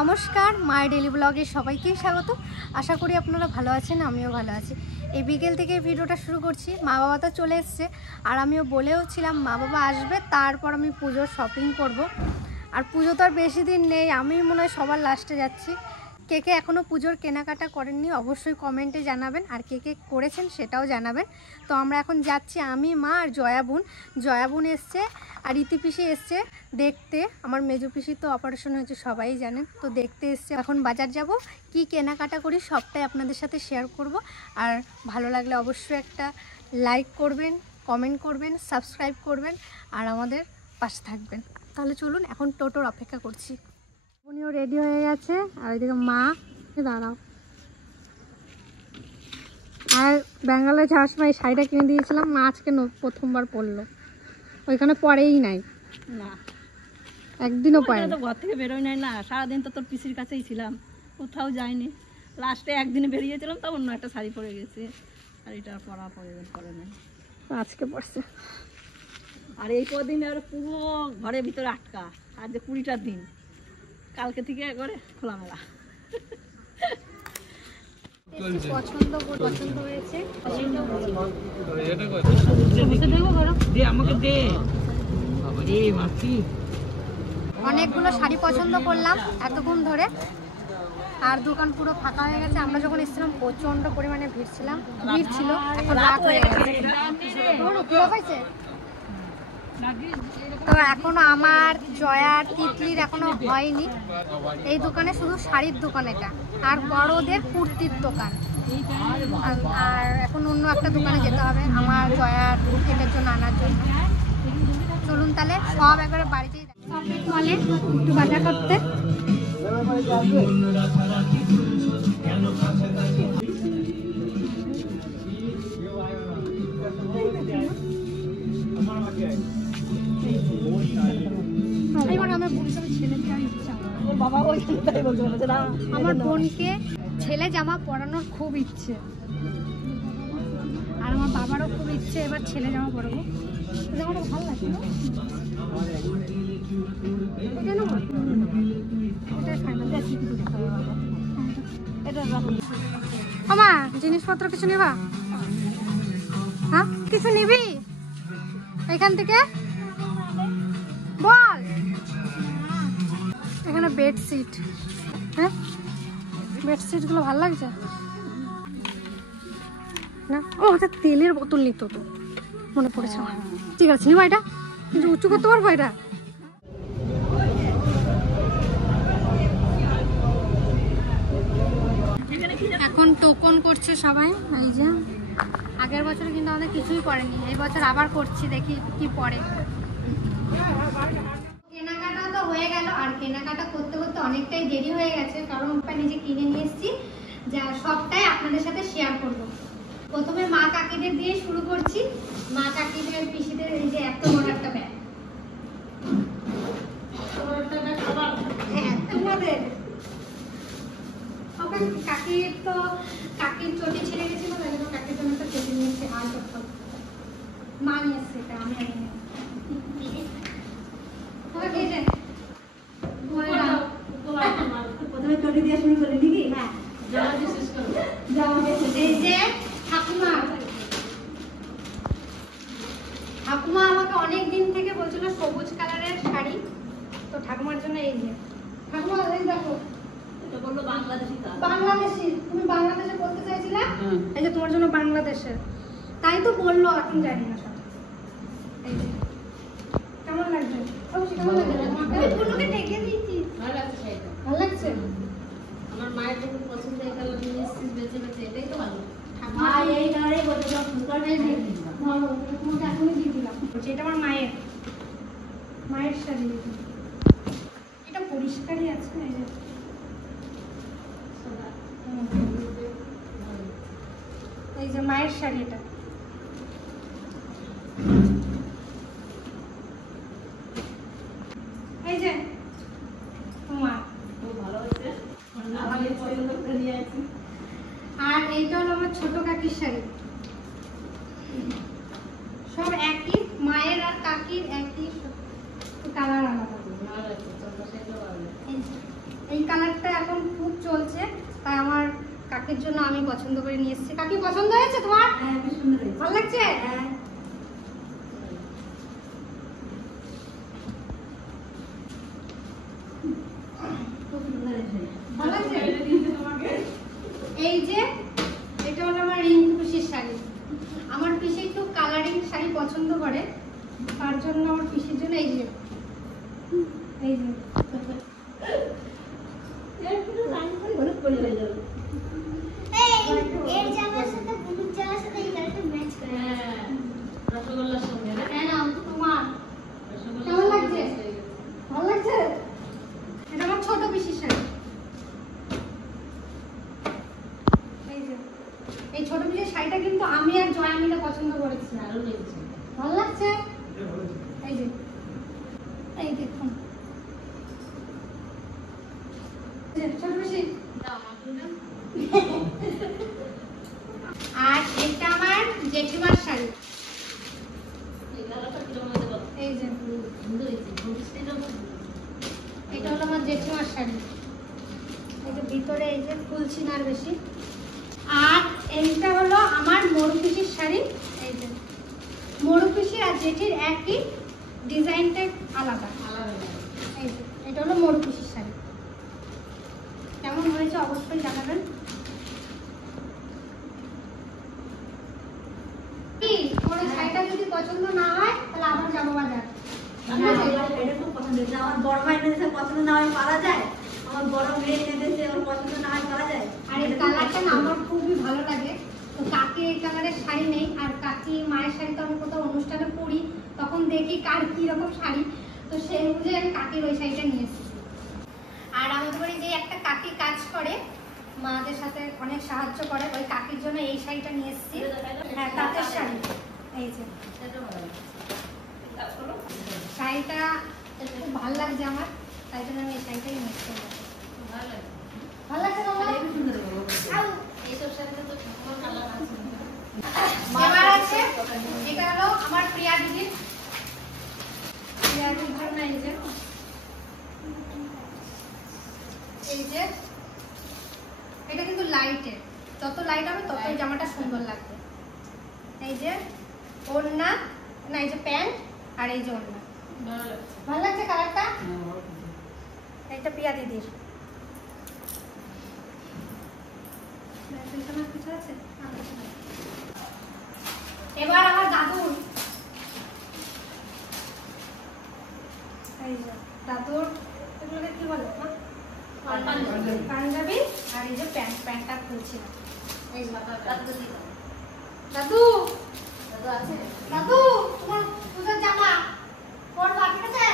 নমস্কার, মায়ের ডেলি ব্লগে সবাইকেই স্বাগত। আশা করি আপনারা ভালো আছেন, আমিও ভালো আছি। এই বিকেল থেকে ভিডিওটা শুরু করছি। মা বাবা তো চলে এসছে, আর আমিও বলেও ছিলাম মা বাবা আসবে, তারপর আমি পুজোর শপিং করব। আর পুজো তো আর বেশি দিন নেই, আমি মনে হয় সবার লাস্টে যাচ্ছি। কে কে এখনও পুজোর কেনাকাটা করেননি অবশ্যই কমেন্টে জানাবেন, আর কে কে করেছেন সেটাও জানাবেন। তো আমরা এখন যাচ্ছি, আমি, মা আর জয়া বোন এসছে, আর ইতি পিসি এসছে দেখতে। আমার মেজো পিসি তো অপারেশন হয়েছে, সবাই জানেন, তো দেখতে এসছে। এখন বাজার যাব, কি কেনাকাটা করি সবটাই আপনাদের সাথে শেয়ার করব। আর ভালো লাগলে অবশ্যই একটা লাইক করবেন, কমেন্ট করবেন, সাবস্ক্রাইব করবেন, আর আমাদের পাশে থাকবেন। তাহলে চলুন, এখন টোটোর অপেক্ষা করছি। উনিও রেডি হয়ে গেছে, আর ওইদিকে মা দাঁড়াও। আর ব্যাঙ্গালোর যাওয়ার সময় শাড়িটা কিনে দিয়েছিলাম, মা আজকে প্রথমবার পরলো, ওইখানে পরেই নাই না, একদিনও পরে তো ঘর থেকে বেরোই নাই না, সারাদিন তো তোর পিসির কাছেই ছিলাম, কোথাও যাইনি। লাস্টে একদিনে বেরিয়েছিলাম, তা অন্য একটা শাড়ি পরে গেছি, আর এটা পরা পরে নাই, আজকে পরছে। আর এই কদিন আর পুরো ঘরের ভিতরে আটকা। আর যে 20টা দিন, কালকে থেকে একবারে খোলামেলা। পছন্দ হয়েছে, অনেকগুলো শাড়ি পছন্দ করলাম এতক্ষণ ধরে, আর দোকান পুরো ফাঁকা হয়ে গেছে। আমরা যখন এসেছিলাম প্রচন্ড পরিমাণে ভিড় ছিল, এখন রাত হয়ে গেছে। তো এখনো আমার জয়ার তিতলির এখনো হয়নি। এই দোকানে শুধু শাড়ির দোকান এটা, আর বড়দের কুর্তির দোকান। আর এখন অন্য একটা দোকানে যেতে হবে আমার জয়ার এটার জন্য আনার জন্য। চলুন তাহলে সব একবারে বাড়িতেই বলে একটু বাজার করতে। আমার বোনকে ছেলে জামা পরানোর খুব ইচ্ছে, আর আমার বাবারও খুব ইচ্ছে এবার ছেলে জামা পরাবো। জামাটা ভালো লাগছে না? আমা জিনিসপত্র কিছু নিবা? হ্যাঁ, কিছু নিবি এখান থেকে? বল। এখানে বেডশিট, হ্যাঁ বেডশিট গুলো ভালো লাগছে না? ও ওদের তেলের বোতল নিত তো, মনে পড়েছে আমার। ঠিক আছে, নিবা এটা, কিন্তু উঁচু করতে পারবো এটা? এখন টোকন করছে সবাই। এই যে আগের বছরে কিন্তু আমাদের কিছুই পড়েনি, এই বছর আবার করছি, দেখি কি পড়ে। কেনাকাটা তো হয়ে গেল, আর কেনাকাটা করতে করতে অনেকটাই দেরি হয়ে গেছে, কারণ ওটা নিজে কিনে নিয়ে এসেছি, যা সবটাই আপনাদের সাথে শেয়ার করব। প্রথমে মা কাকিদের দিয়ে শুরু করছি। মা কাকিদের পিসিদের এই যে এত বড় একটা ব্যাগ, হ্যাঁ তোমাদের কাকির চটি ছিঁড়ে গেছিল, তাই জন্য কাকির জন্য একটা চটি নিয়েছে। আর কোথাও মা নিয়ে এসছে, এটা আমি আনি। প্রথমে চটি দিয়ে শুরু করে দিবি? হ্যাঁ, এই যে ঠাকুমা আমাকে অনেক দিন থেকে বলছিল সবুজ কালারের শাড়ি, তো ঠাকুমার জন্য এই যে ঠাকুমা, এই দেখো বাংলাদেশি, তুমি বাংলাদেশে পড়তে চাইছিলে, এই যে তোমার জন্য বাংলাদেশের, তাই তো বললো, এখন জানি না সব। এই যে কেমন লাগছে? কেমন লাগছে? পুরোকে ঢেকে দিয়েছি, ভালো লাগছে। ভালো লাগছে? আমার মায়ের জন্য পছন্দ এই কালার নিয়ে এসেছিস বেঁচে বেঁচে, এটাই তো ভালো। ঠাকুমা এই কালারেই বলতে দাও, সুন্দর হয়েছে, ভালো। তোমাকে এখনই দিয়ে দিলাম। এটা আমার মায়ের শাড়ি, এটা পরিষ্কারই আছে। এই যে এই যে মায়ের শাড়ি, এটা এই যে তোমার ভালো হয়েছে। আর এইটা হলো আমার ছোট কাকির শাড়ি, সব একই, মায়ের আর কাকির একই, কালার আলাদা। এই কালারটা এখন খুব চলছে, তাই আমার কাকির জন্য আমি পছন্দ করে নিয়ে এসেছি। কাকি পছন্দ হয়েছে তোমার? হ্যাঁ, বেশ সুন্দর হয়েছে। ভালো লাগছে? হ্যাঁ। খুব সুন্দর হয়েছে। ভালো লাগছে? এটা দিয়েছে তোমাকে? এই যে এটা হলো আমার রিঙ্কু পিসির শাড়ি। আমার পিসি একটু কালারিং শাড়ি পছন্দ করে, তার জন্য আমার পিসির জন্য এই যে একটু লাইন করে ঘরে পড়ে হয়ে যাবে। এর জামার সাথে বুলুর জামার সাথে এই কালারটা ম্যাচ করে। হ্যাঁ, রসগোল্লার সঙ্গে না? হ্যাঁ, নাও তো তোমার। রসগোল্লার কেমন সঙ্গে লাগছে? mix হয়ে গেছে। ভালো লাগছে? এটা আমার ছোট পিসির শাড়ি। এই যে এই ছোট পিসির শাড়িটা কিন্তু আমি আর জয়া মিলে পছন্দ করেছি। দারুণ লেগেছে। ভালো লাগছে? এই যে এই দেখুন, এই যে ছোট পিসি। দাও, আমার জন্য। আর এটা আমার জেঠিমার শাড়ি। এই কালারটা কিরকম হয়েছে বলো? এই যে সুন্দর হয়েছে। ভবিষ্যতের উপর এটা হলো আমার জেঠিমার শাড়ি। এই যে ভিতরে এই যে ফুল ছিনার বেশি। আর এইটা হলো আমার মরুপিসির শাড়ি। এই যে মরুপিসি আর জেঠির একই, ডিজাইনটা আলাদা। আলাদা লাগে। এই যে এটা হলো মরুপিসির শাড়ি। কেমন হয়েছে অবশ্যই জানাবেন। কি তোমার এই শাড়িটা যদি পছন্দ না হয় তাহলে আবার যাবো বাজার। আমার এটা খুব পছন্দ হয়েছে। আমার বড় ভাই এনেছে, পছন্দ না হয় পারা যায়। আমার বড় মেয়ে এনেছে, ওর পছন্দ না হয় পারা যায়। আর এই কালারটা না আমার খুবই ভালো লাগে। তো কাকি এই কালারের শাড়ি নেই, আর কাকি মায়ের শাড়ি তো আমি কোথাও অনুষ্ঠানে পরি, তখন দেখি কার কি রকম শাড়ি, তো সেই বুঝে আমি কাকির ওই শাড়িটা নিয়ে এসেছি। আর আমাদের বাড়ি যে একটা কাকি কাজ করে, মাদের সাথে অনেক সাহায্য করে, ওই কাকির জন্য এই শাড়িটা নিয়ে এসেছি। হ্যাঁ, তাঁতের শাড়ি। এই যে এটা ভালো লাগে। তারপরে শাড়িটা খুব ভালো লাগছে আমার, তাই জন্য আমি এই শাড়িটাই নিয়ে এসেছি। ভালো লাগে। ভালো লাগছে তোমার? আর এই সুন্দর হয়েছে। এইসব শাড়িতে তো সুন্দর কালার আছে। এবার আছে এটা হলো আমার প্রিয়া দিদির জন্য এই যে এটা কিন্তু লাইটের, যত লাইট হবে তত এই জামাটা সুন্দর লাগবে। এই যে ওড়না, না এই যে প্যান্ট, আর এই যে ওড়না। ভালো লাগে। ভালো লাগছে কালারটা? হ্যাঁ, এইটা প্রিয়া দিদির। কিছু আছে? এবার আমার দাদুর, এই যে দাদুর এগুলোকে কি বলে মা? পাঞ্জাবি। আর এই যে প্যান্টটা খুলছি না। এই যে দাদু, দাদা আছে? দাদু তোমার পূজার জামা কোন বাকি আছে?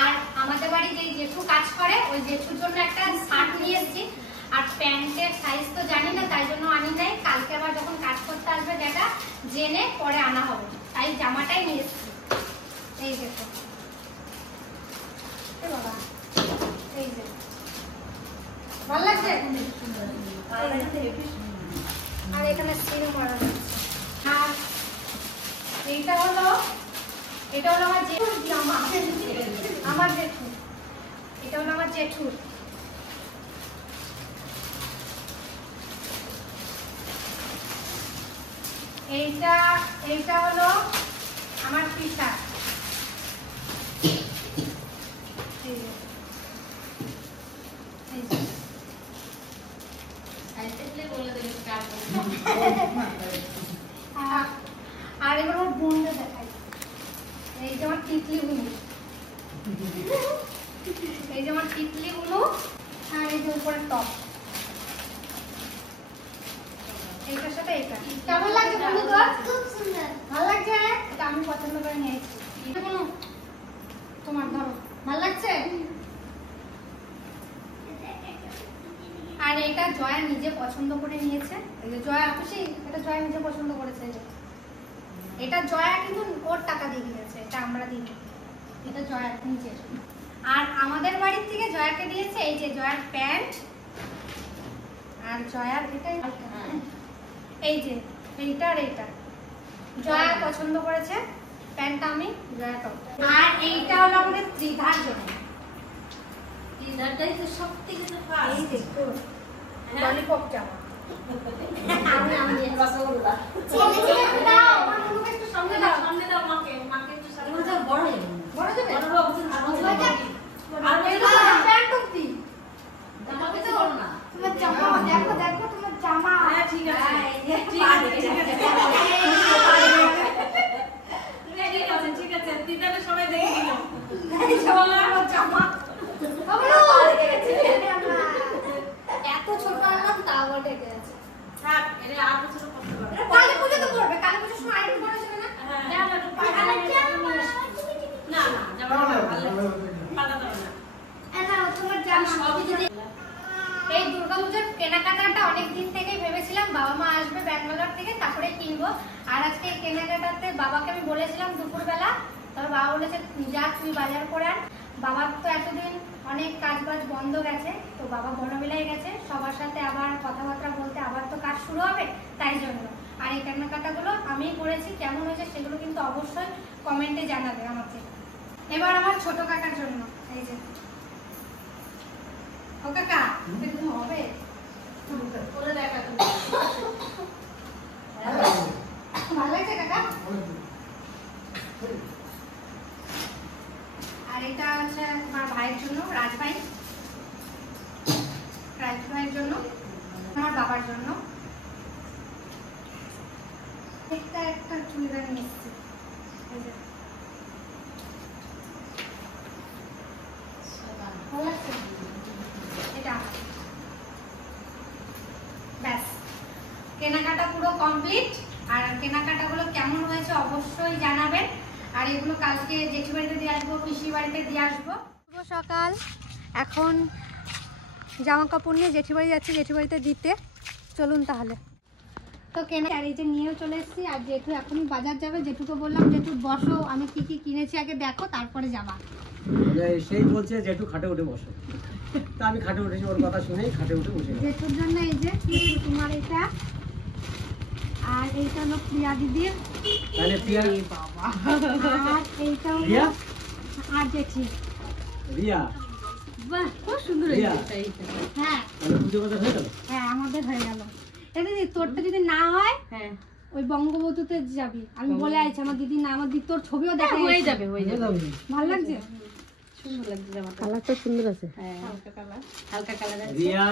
আর আমাদের বাড়ি যে জেঠু কাজ করে, ওই জেঠুর জন্য একটা শার্ট নিয়ে এসেছি। আর প্যান্টের সাইজ তো জানি না, তাই জন্য আনি নাই। কালকে আবার যখন কাজ করতে আসবে যেটা জেনে পরে আনা হবে, তাই জামাটাই নিয়ে এসেছি। এই দেখো, এ বাবা, এই যে ভালো লাগছে। আর এখানে সিল মারা আছে। আর এটা হলো আমার জেঠুর জামা। আমার জেঠু, এটা হলো আমার জেঠুর। এইটা হলো আমার পিসা। এই যে, এই যে। আর এবার আমার বোনকে দেখাই। এই যে আমার টিকলি বুনু, এই যে আমার টিকলি বুনু। আর এই যে উপরে টপ, এইটার সাথে এটা। কেমন লাগছে বন্ধু তোর? খুব সুন্দর। ভালো লাগছে? এটা আমি পছন্দ করে নিয়েছি। এটা কোনো তোমার ধরো ভালো লাগছে? আর এটা জয়া নিজে পছন্দ করে নিয়েছে। এই যে জয়া, খুশি? এটা জয়া নিজে পছন্দ করেছে। এটা জয়া কিন্তু ওর টাকা দিয়ে কিনেছে, এটা আমরা দিই। এটা জয়া নিজের। আর আমাদের বাড়ির থেকে জয়াকে দিয়েছে এই যে জয়ার প্যান্ট, আর জয়ার এটাই এই যে এইটা আর এইটা জয়া পছন্দ করেছে। প্যান্টটা আমি জয়া টপ। আর এইটা হলো আমাদের ত্রিধার জন্য। ত্রিধারটাই তো সবথেকে তো ফার্স্ট। এই দেখো ললিপপ জামা। আমি রসগোল্লা। দাও আমার মুখে একটু সামনে দাও। সামনে দাও মাকে একটু সামনে এগুলো দাও। সব বড় হয়ে যাবে। বড় যাবে? বড় বাবু তো ধারণ ওইটা আর এগুলো প্যান্ট অবধি। জামা বেশি বড় না। তোমার জামা দেখো দেখো তোমার জামা। হ্যাঁ ঠিক আছে। এই যে ঠিক আছে ঠিক আছে। ঠিক আছে ত্রিধারে সবাই দেখে নিল। এই জামা জামা। এত ছোট আনলাম তাও ঢেকে আছে। থাক এটা আর কিছু করতে পারবে। কালী পুজো তো করবে, কালী পুজোর সময় আরেকটু বড় হবে না? হ্যাঁ না একটু পাতা না জামা ভালো পাতা দাও না। তোমার জামা সবই যদি এই দুর্গাপূজার কেনাকাটাটা অনেক দিন থেকেই ভেবেছিলাম বাবা মা আসবে ব্যাঙ্গালোর থেকে তারপরে কিনবো। আর আজকে এই কেনাকাটাতে বাবাকে আমি বলেছিলাম দুপুরবেলা, তবে বাবা বলেছে যা তুই বাজার করে আন। বাবার তো এতদিন অনেক কাজ বাজ বন্ধ গেছে, তো বাবা বনবিলায় গেছে সবার সাথে আবার কথাবার্তা বলতে, আবার তো কাজ শুরু হবে তাই জন্য। আর এই কেনাকাটাগুলো আমিই করেছি, কেমন হয়েছে সেগুলো কিন্তু অবশ্যই কমেন্টে জানাবে আমাকে। এবার আমার ছোট কাকার জন্য এই যে ও কাকা এরকম হবে করে দেখা তুমি। ভালো লাগছে কাকা? আর এটা হচ্ছে আমার ভাইয়ের জন্য, রাজ ভাইয়ের জন্য, আমার বাবার জন্য একটা চুড়িদার নিয়ে এসেছি। ভালো লাগছে? এটা ব্যাস কেনাকাটা পুরো কমপ্লিট। আর কেনাকাটাগুলো কেমন হয়েছে অবশ্যই জানাবেন। আর এগুলো কালকে জেঠি বাড়িতে দিয়ে আসবো, পিসি বাড়িতে দিয়ে আসবো। শুভ সকাল, এখন জামা কাপড় নিয়ে জেঠি বাড়ি যাচ্ছি, জেঠি বাড়িতে দিতে। চলুন তাহলে। তো কেনা আর এই যে নিয়েও চলে এসেছি। আর জেঠু এখনই বাজার যাবে, জেঠুকে বললাম জেঠু বসো, আমি কি কি কিনেছি আগে দেখো তারপরে যাবা। সেই বলছে জেঠু খাটে উঠে বসো, তা আমি খাটে উঠেছি, ওর কথা শুনেই খাটে উঠে বসে গেছি। জেঠুর জন্য এই যে জেঠু তোমার এটা, আর এইটা হলো প্রিয়া দিদির, তাহলে প্রিয়া আর এইটা হলো রিয়া আর জেঠি। রিয়া বাহ খুব সুন্দর রিয়া হয়েছে। হ্যাঁ তাহলে পুজো কথা হয়ে গেল। হ্যাঁ আমাদের হয়ে গেল। এটা দিদি তোরটা যদি না হয় হ্যাঁ ওই বঙ্গবন্ধুতে যাবি, আমি বলে আইছি আমার দিদি না, আমার দিদি তোর ছবিও দেখা হয়ে যাবে হয়ে যাবে। ভালো লাগছে? সুন্দর লাগছে জামাটা। কালারটা সুন্দর আছে। হ্যাঁ হালকা কালার আছে। রিয়া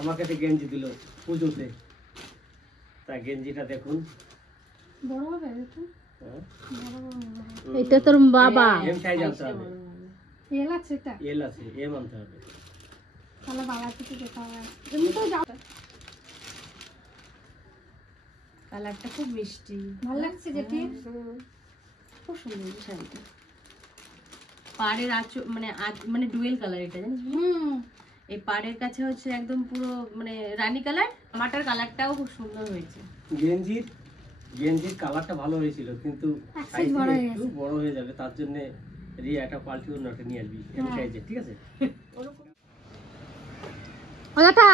আমাকে একটা গেঞ্জি দিল পুজোতে, তা গেঞ্জিটা দেখুন। বড় হবে একটু। হ্যাঁ? এটা তোর বাবা এম সাইজ আনতে হবে, এল আছে এটা, এল আছে, এম আনতে হবে। তাহলে বাবা থেকে যেতে হবে। এমনিতেও যাও, কালারটা খুব মিষ্টি, ভালো লাগছে যেটি। খুব সুন্দর এই শাড়িটা। পাড়ের মানে ডুয়েল কালার এটা জানিস? এই পাড়ের কাছে হচ্ছে একদম পুরো মানে রানী কালার, মাটার কালারটাও খুব সুন্দর হয়েছে। গেঞ্জির কালারটা ভালো হয়েছিল, কিন্তু এক size সাইজ বড় হয়ে একটু বড় হয়ে যাবে, তার জন্য রিয়া একটা পাল্টি অন্য একটা নিয়ে আসবি এম সাইজে, ঠিক আছে? ওলাটা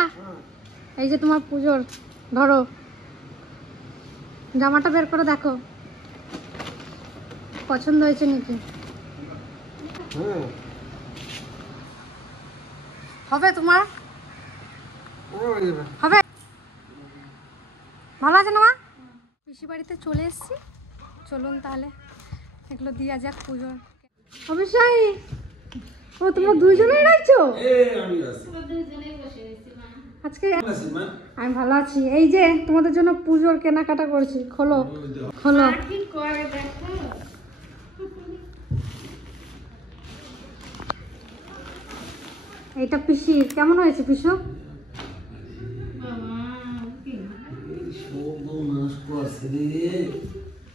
এই যে তোমার পুজোর, ধরো জামাটা বের করে দেখো পছন্দ হয়েছে নাকি। হ্যাঁ হবে তোমার? হবে? ভালো আছে না মা? পিসি বাড়িতে চলে এসেছি, চলুন তাহলে এগুলো দিয়া যাক পুজোর। অবশ্যই ও তোমরা দুইজনেই রাখছো আজকে? আমি ভালো আছি। এই যে তোমাদের জন্য পুজোর কেনাকাটা করছি, খোলো খোলো। এইটা পিসির, কেমন হয়েছে পিসু?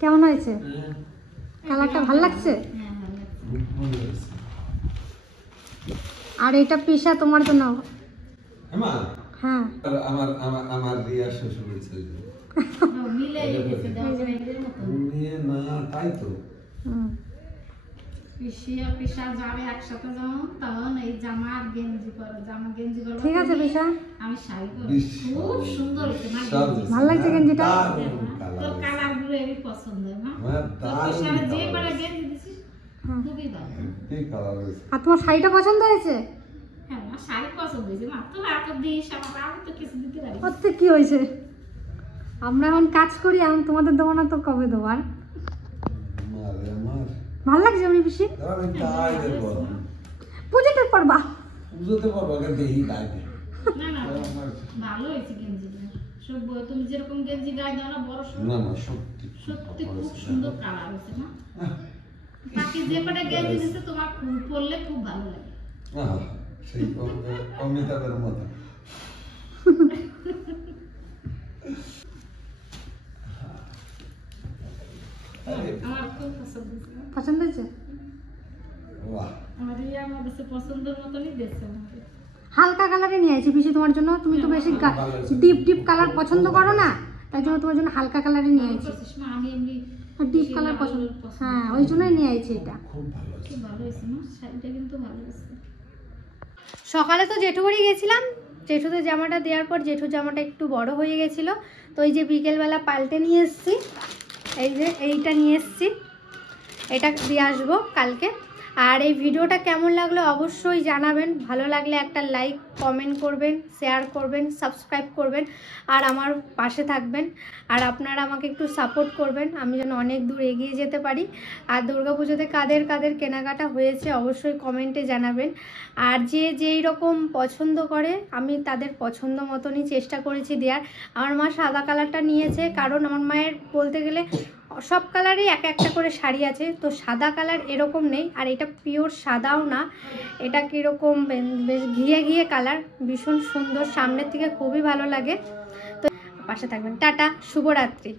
কেমন হয়েছে? কালারটা ভালো লাগছে? আর এটা পিসা তোমার জন্য। হ্যাঁ আমার আমার আমার রিয়া শ্বশুর হয়েছে মিলে না, তাই তো পিসা যাবে একসাথে, যখন তখন এই জামা আর গেঞ্জি করো, জামা গেঞ্জি করো। ঠিক আছে পিসা, আমি শাড়ি করবো, খুব সুন্দর হয়েছে না? ভালো লাগছে গেঞ্জিটা? তোর কালার গুলো এরই পছন্দ না? সারা যে করে গেঞ্জি দিছিস খুবই ভালো। ঠিক কালার হয়েছে। আর তোমার শাড়িটা পছন্দ হয়েছে? হ্যাঁ আমার শাড়ি পছন্দ হয়েছে মা, তো এত দিস আমার, আমি তো কিছু দিতে পারি না। ওতে কি হয়েছে? আমরা এখন কাজ করি, এখন তোমাদের দেবো না তো কবে দেবো? আর মারে আমার। ভালো লাগছে আমি বেশি? আমি তাই দেবো। পুজোতে পড়বা? পুজোতে পারবো আগে দেখি তাই দে। না না ভালো হয়েছে গেঞ্জিটা। সব তুমি যেরকম গেঞ্জি গায়ে দাও না বড় সড়ো, না না সত্যি সত্যি খুব সুন্দর কালার হয়েছে না। বাকি যে কটা গেঞ্জি দিচ্ছে তোমার পরলে খুব ভালো লাগে। আহা, সেই অমিতাভের মতো। আমার খুব পছন্দ হয়েছে। পছন্দ হয়েছে? বাহ, আমার এই আমার কাছে পছন্দের মতনই দিচ্ছে আমাকে। হালকা কালারে নিয়ে আসি বেশি তোমার জন্য, তুমি তো বেশি ডিপ ডিপ কালার পছন্দ করো না, তাই জন্য তোমার জন্য হালকা কালারে নিয়ে আসি। বলছিস না আমি এমনি ডিপ কালার পছন্দ, হ্যাঁ ওই জন্যই নিয়ে আসি এটা। খুব ভালো হয়েছে। খুব ভালো হয়েছে না, শাড়িটা কিন্তু ভালো হয়েছে। সকালে তো জেঠু বাড়ি গেছিলাম, জেঠুতে জামাটা দেওয়ার পর জেঠু জামাটা একটু বড় হয়ে গেছিল, তো এই যে বিকেলবেলা পাল্টে নিয়ে এসেছি, এই যে এইটা নিয়ে এসেছি, এটা দিয়ে আসবো কালকে। আর এই ভিডিওটা কেমন লাগলো অবশ্যই জানাবেন, ভালো লাগলে একটা লাইক কমেন্ট করবেন, শেয়ার করবেন, সাবস্ক্রাইব করবেন আর আমার পাশে থাকবেন। আর আপনারা আমাকে একটু সাপোর্ট করবেন, আমি যেন অনেক দূর এগিয়ে যেতে পারি। আর দুর্গাপুজোতে কাদের কাদের কেনাকাটা হয়েছে অবশ্যই কমেন্টে জানাবেন। আর যে যেই রকম পছন্দ করে আমি তাদের পছন্দ মতনই চেষ্টা করেছি দেওয়ার। আমার মা সাদা কালারটা নিয়েছে, কারণ আমার মায়ের বলতে গেলে সব কালারই এক একটা করে শাড়ি আছে, তো সাদা কালার এরকম নেই। আর এটা পিওর সাদাও না, এটা কীরকম বেশ ঘিয়ে ঘিয়ে কালার, ভীষণ সুন্দর, সামনের থেকে খুবই ভালো লাগে। তো পাশে থাকবেন, টাটা, শুভরাত্রি।